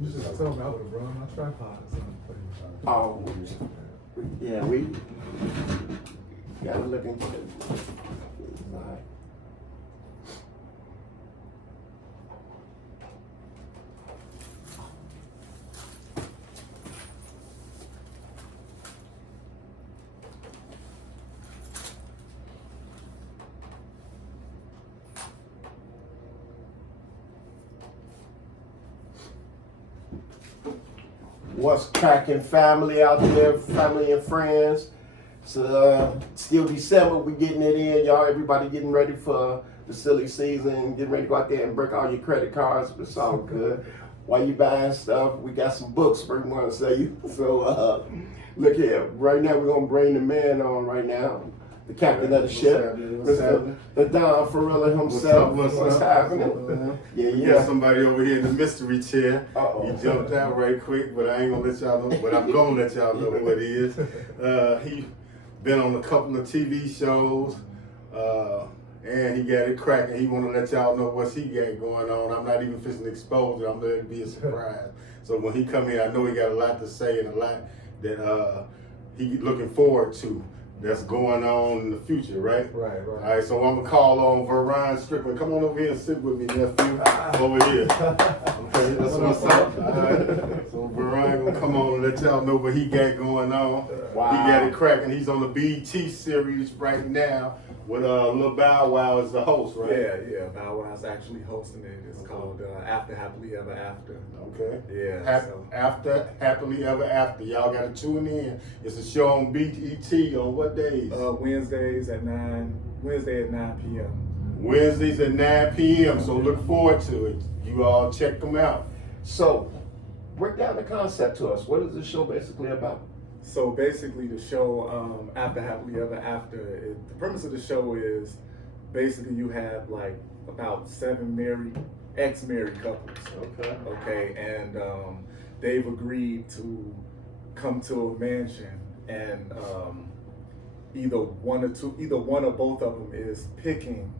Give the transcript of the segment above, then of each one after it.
You should have told me I would have brought my tripod or something for you. Oh, yeah, we gotta look into it. All right. What's cracking, family out there, family and friends? It's still December, we getting it in, y'all. Everybody getting ready for the silly season, getting ready to go out there and break all your credit cards. It's all good. While you buying stuff, we got some books we want to sell you. So look here, right now we're gonna bring the man on right now, the captain of the ship, the Don Farilla himself. What's happening? Yeah. Got somebody over here in the mystery chair. He jumped out right quick, but I ain't gonna let y'all know. But I'm gonna let y'all know who it is. He been on a couple of TV shows, and he got it cracking. He wanna let y'all know what he got going on. I'm not even fishing exposure. I'm letting it be a surprise. So when he come in, I know he got a lot to say and a lot that he looking forward to. That's going on in the future, right? Right. All right, so I'm gonna call on Veron Strickland. Come on over here and sit with me, nephew. Over here. Okay, that's what's up. All right. So Veron gonna come on and let y'all know what he got going on. Wow. He got it cracking. He's on the BET series right now with Lil Bow Wow as the host, right? Yeah. Bow Wow's actually hosting it. It's called After Happily Ever After. Okay. Yeah. After Happily Ever After. Y'all gotta tune in. It's a show on BET on what days? Wednesday at 9 p.m. Wednesdays at 9 p.m. So look forward to it. You all check them out. So, break down the concept to us. What is this show basically about? So basically, the show After Happily Ever After. The premise of the show is basically you have like about 7 ex-married couples. Okay, and they've agreed to come to a mansion, and either one or both of them is picking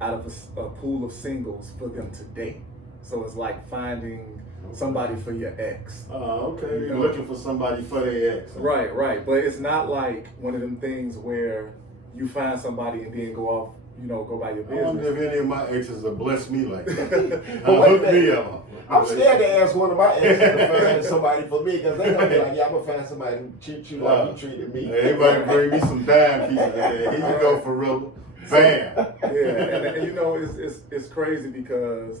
out of a pool of singles for them to date. So it's like finding somebody for your ex. Okay. You're looking for somebody for their ex. Right. But it's not like one of them things where you find somebody and then go off, go by your I wonder business. if any of my exes have blessed me like that. But wait a Hook me minute. up. I'm scared to ask one of my exes to find somebody for me, because they're gonna be like, yeah, I'm gonna find somebody who treat you like you treated me. Everybody bring me some dime pieces. Here you go, for real. Bam. Yeah, and it's crazy because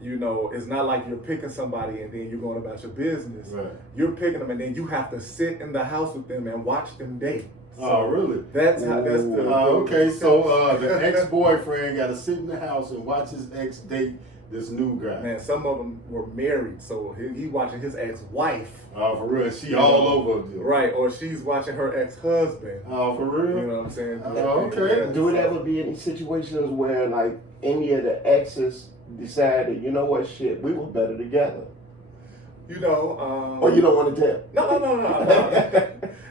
it's not like you're picking somebody and then you're going about your business. Right. You're picking them and then you have to sit in the house with them and watch them date. Oh, really? That's the okay, so the ex-boyfriend got to sit in the house and watch his ex date this new guy. Man, some of them were married, so he watching his ex-wife. Oh, for real? She all over it. Right, or she's watching her ex-husband. Oh, for real? You know what I'm saying? Oh, okay. Yeah, Do it so- ever be any situations where like any of the exes decided, you know what, shit, we were better together? Or you don't want to tell? No.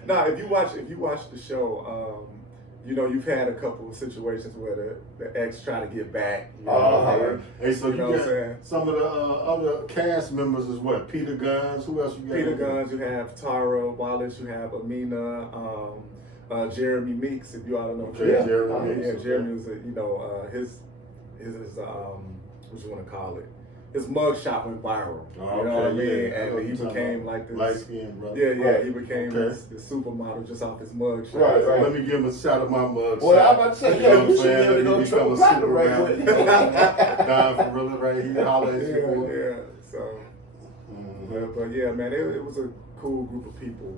No, if you watch the show, you've had a couple of situations where the ex try to get back. Hey, so you know what I'm got saying? some of the other cast members is what? Peter Guns. Who else you got? Peter Guns, you have Tara Wallace, you have Amina, Jeremy Meeks, if you all don't know. Okay, Jeremy Meeks. Yeah, Jeremy was, his what you want to call it? His mugshot went viral. Oh, you know what I mean? yeah. And he became like this light skinned brother. Yeah, he became Okay. this supermodel just off his mugshot. Right. So let me give him a shot of my mug. Well, I'm about to say, You know what you I'm should be saying? able to Let go me triple become a platinum super right rapper. quick. Don Farilla right here, holla at you. Yeah. So, but yeah, man, it was a cool group of people,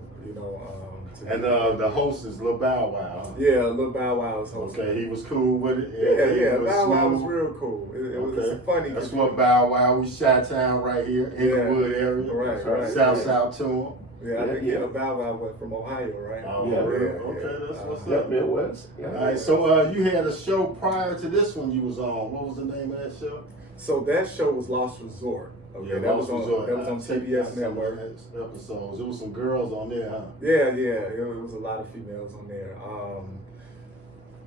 And the host is Lil Bow Wow. Yeah, Lil Bow Wow was hosting. Okay, he was cool with it. Yeah, It was Bow Wow was smooth. real cool. It was Okay. funny. That's what Bow Wow. We Chi-Town right here in the Wood area. Right. Shout to him. Yeah, I think Bow Wow went from Ohio, right? Oh, Yeah, really? Okay, that's what's Yep, up. Midwest. Yeah. All right, so you had a show prior to this one you was on. What was the name of that show? So that show was Lost Resort. Okay, that was on CBS Network. Episodes. There was some girls on there, huh? Yeah, it was a lot of females on there.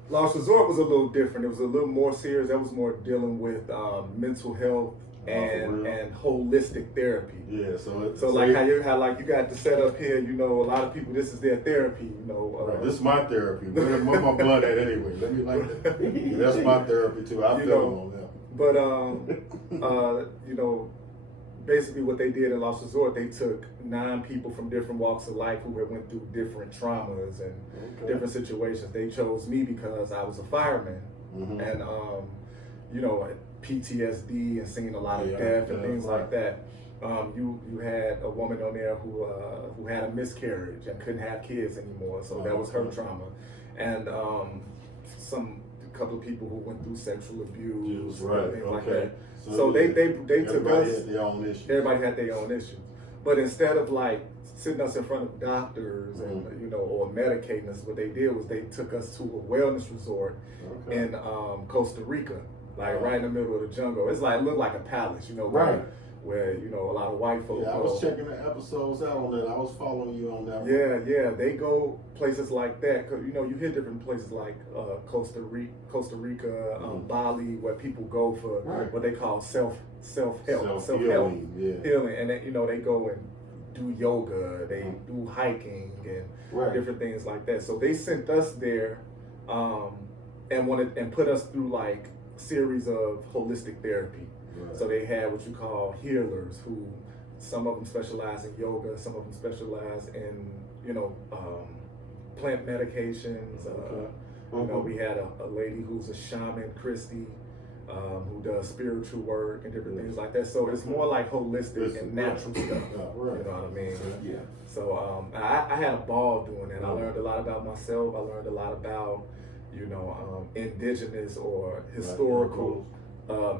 Lost Resort was a little different. It was a little more serious. That was more dealing with mental health real? and holistic therapy. Yeah, So like how you got the setup here, you know, a lot of people, this is their therapy, you know. Right, this is my therapy. Where my blood at anyway? Let me like that. Yeah, that's my therapy too. I feel on that. But you know, basically what they did in Lost Resort, they took 9 people from different walks of life who had went through different traumas and different situations. They chose me because I was a fireman, and you know, PTSD and seeing a lot of death and things like that. You had a woman on there who had a miscarriage and couldn't have kids anymore, so that was her trauma, and a couple of people who went through sexual abuse, things like that. So they took us. Had their own issues. Everybody had their own issues, but instead of like sitting us in front of doctors and you know, or medicating us, what they did was they took us to a wellness resort in Costa Rica, like right in the middle of the jungle. It's like, it looked like a palace, you know, where you know, a lot of white folks. Yeah, I was checking the episodes out on that. I was following you on that. Yeah, they go places like that. 'Cause, you know, you hear different places like Costa Rica, Bali, where people go for what they call self-help, healing, and then, you know, they go and do yoga, they do hiking and different things like that. So they sent us there, and put us through like series of holistic therapy. So they had what you call healers, who some of them specialize in yoga, some of them specialize in, you know, plant medications. You know, we had a lady who's a shaman, Christy, who does spiritual work and different things like that. So it's more like holistic and natural stuff. You know what I mean? Yeah. So I had a ball doing that. I learned a lot about myself. I learned a lot about, you know, indigenous or historical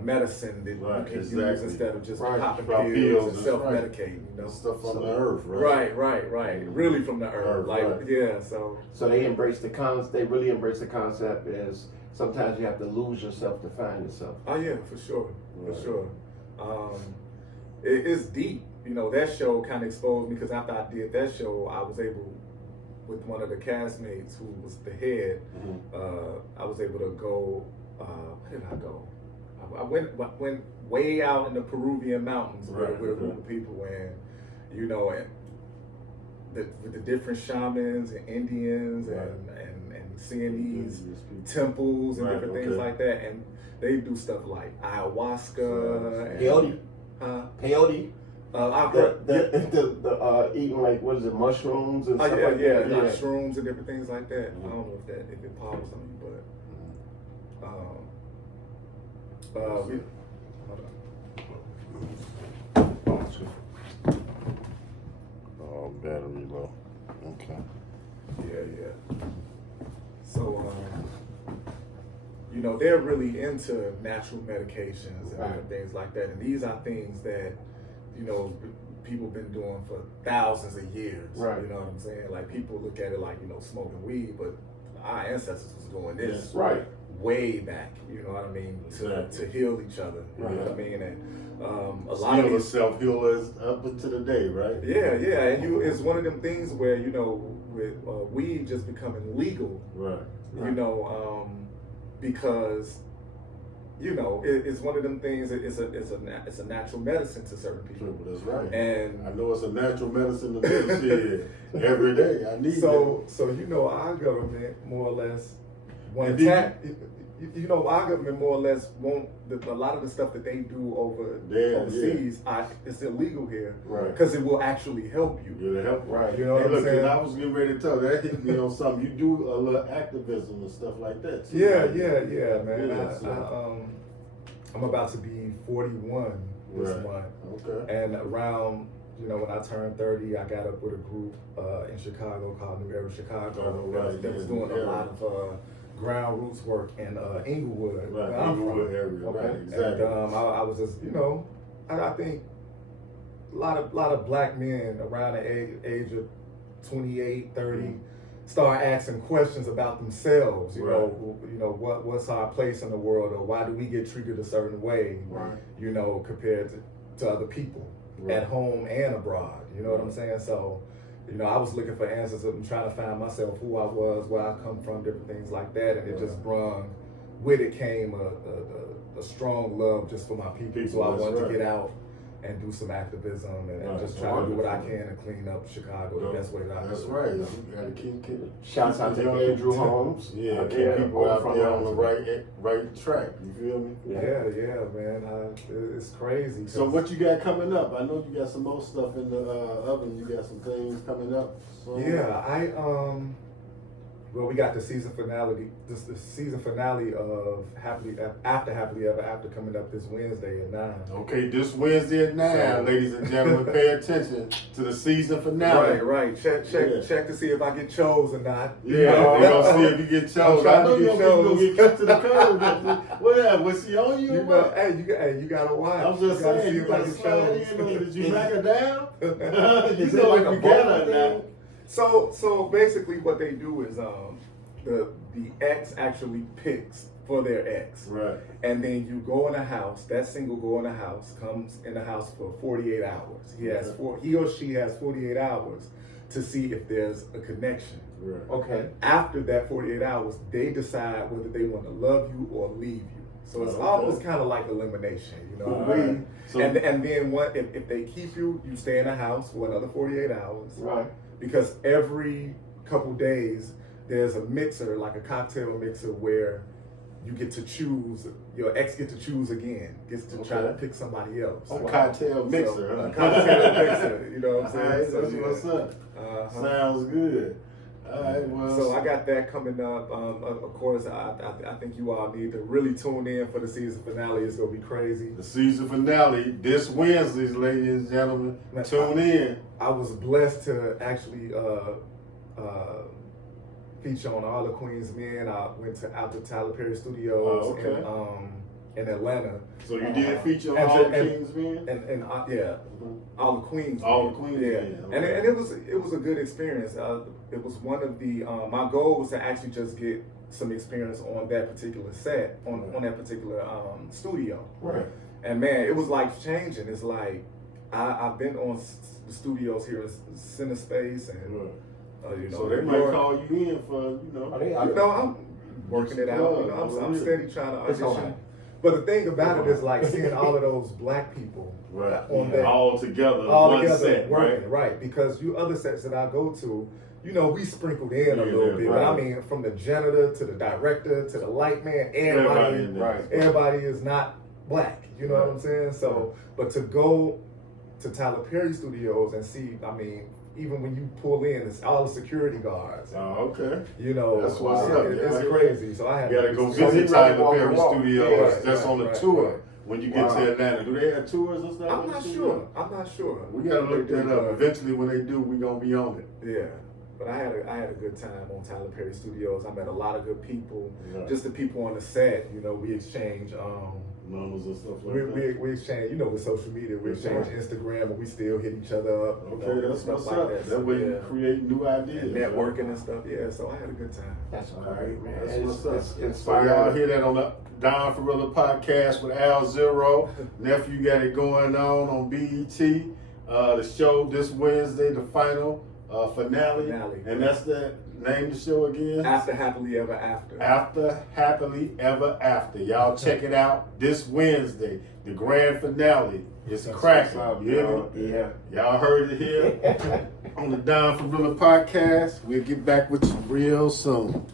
medicine that you can use instead of just popping pills and self-medicating, you know. Stuff from the earth, right? Right. Really from the earth. So they embrace they really embrace the concept as sometimes you have to lose yourself to find yourself. Oh yeah, for sure. It's deep. You know, that show kind of exposed me, because after I did that show, I was able, with one of the castmates who was the head, I was able to go, where did I go? I went way out in the Peruvian mountains with a group of people, and you know, and with the different shamans and Indians and seeing these temples and different things like that, and they do stuff like ayahuasca, peyote. I've heard the eating like, what is it, mushrooms and stuff like that. Yeah, like shrooms and different things like that. I don't know if it powers on you, but battery low. Okay. Yeah. So, you know, they're really into natural medications and different things like that. And these are things that, you know, people been doing for thousands of years. You know what I'm saying? Like, people look at it like, you know, smoking weed, but our ancestors was doing this way back, you know what I mean, to heal each other. You know what I mean? And a lot of these self-healers up to the day, right? Yeah, and it's one of them things where, you know, with weed just becoming legal, you know, because, you know, it's one of them things. It's a natural medicine to certain people. That's right. And I know it's a natural medicine to me every day. I need so you know, our government more or less you know, our government more or less won't. A lot of the stuff that they do overseas, it's illegal here, because it will actually help you. It'll help, You know what I'm saying? I was getting ready to tell that hit me on something. You do a little activism and stuff like that too. Yeah, man. I'm about to be 41 this month. Okay. And around, you know, when I turned 30, I got up with a group in Chicago called New Era Chicago that was doing a lot of ground roots work in Inglewood, where I'm from. Area, exactly. And I was just, you know, I think a lot of black men around the age of 28, 30 start asking questions about themselves. You know, what's our place in the world, or why do we get treated a certain way? You know, compared to other people at home and abroad. You know what I'm saying? So, you know, I was looking for answers and trying to find myself, who I was, where I come from, different things like that, and it just brought with it came a strong love just for my people. So I That's wanted right. to get out and do some activism and Right, just try to do what I wonderful. can to clean up Chicago the best way that I That's can. right. You gotta keep Shouts out to young Andrew people- Holmes. Yeah, keep Yeah, people over out from there on the Holmes. right track. You feel me? Yeah, man. It's crazy. So 'cause- what you got coming up? I know you got some more stuff in the oven. You got some things coming up. So, Yeah, well, we got the season finale. This the season finale of Happily Ever After coming up this Wednesday at 9. Okay, this Wednesday at 9, So- ladies and gentlemen, pay attention to the season finale. Right. Check to see if I get chose or not. Yeah, they gonna see if you get chosen. I trying know to you're get gonna chose. get kicked to the curb. What? Was she on you? You or know, what? hey, you gotta watch. I'm just You gotta saying, see you if I gotta get slide chose. in on it. Did you back her down? You Is know it like if a you get bowling her now. thing? So basically, what they do is the ex actually picks for their ex. Right. And then you go in a house, that single go in a house, comes in the house for 48 hours. He or she has 48 hours to see if there's a connection. Right. Okay. After that 48 hours, they decide whether they want to love you or leave you. So it's Okay. almost kind of like elimination, you know. Right. So- and then if they keep you, you stay in the house for another 48 hours. Right. Because every couple days there's a mixer, like a cocktail mixer, where you get to choose. Your ex gets to choose again. Gets to try to Okay. pick somebody else. A cocktail mixer. So, huh? a cocktail mixer. You know what I'm saying? Alright, So, that's yeah. what's up. Uh-huh. Sounds good. All right, well. So I got that coming up. Of course, I think you all need to really tune in for the season finale. It's gonna be crazy. The season finale this Wednesday, ladies and gentlemen. Man, Tune in. I was blessed to actually feature on All the Queen's Men. I went out to Tyler Perry Studios Oh, okay. in Atlanta. So you did feature on and All to- the and- King's Men? And yeah, All the Queens. All Men. the Queens Yeah, Men, and okay. it was a good experience. It was one of the my goal was to actually just get some experience on that particular set on that particular studio. Right. And man, it was life changing. It's like I've been on the studios here at CineSpace and you know, So they New might York. call you in for, Are they- You know, I'm working it out. You know, I'm steady trying to It's all audition. right. But the thing about it is like seeing all of those black people Right. on that All together, all one together set, working, right? right? Because you other sets that I go to, you know, we sprinkled in a Yeah, little bit. But I right. mean, from the janitor to the director to the light man, Everybody in everybody, there. everybody is not black. You know what I'm saying? So, but to go to Tyler Perry Studios and see, I mean, even when you pull in, it's all the security guards. Oh, okay. You know, That's what's up. It's Yeah. crazy. So I had You gotta go So visit he really Tyler walk Perry the walk. Studios. Right, That's right, on the right, tour right. when you get Wow. to Atlanta. Do they have tours and stuff? I'm not sure. I'm not sure. We gotta look They that do, up. but- Eventually, when they do, we gonna be on it. Yeah, but I had a good time on Tyler Perry Studios. I met a lot of good people. Right. Just the people on the set, you know, we exchange. Numbers and stuff like We, that. we exchange, you know, with social media, we exchange Instagram, and we still hit each other up. you know, Okay, that's stuff what's like up. that. That way you Yeah. create new ideas. And networking and stuff. Yeah, so I had a good time. That's All great, right, man. that's It's, what's up. it's So inspiring. y'all hear that on the Don Ferrilla podcast with Al Zero. Nephew got it going on BET. The show this Wednesday, the final finale. And that's the name of the show again? After Happily Ever After. After Happily Ever After. Y'all check it out this Wednesday. The grand finale is cracking. what's up, You hear y'all. me? Yeah. Y'all heard it here on the Don Ferrilla podcast. We'll get back with you real soon.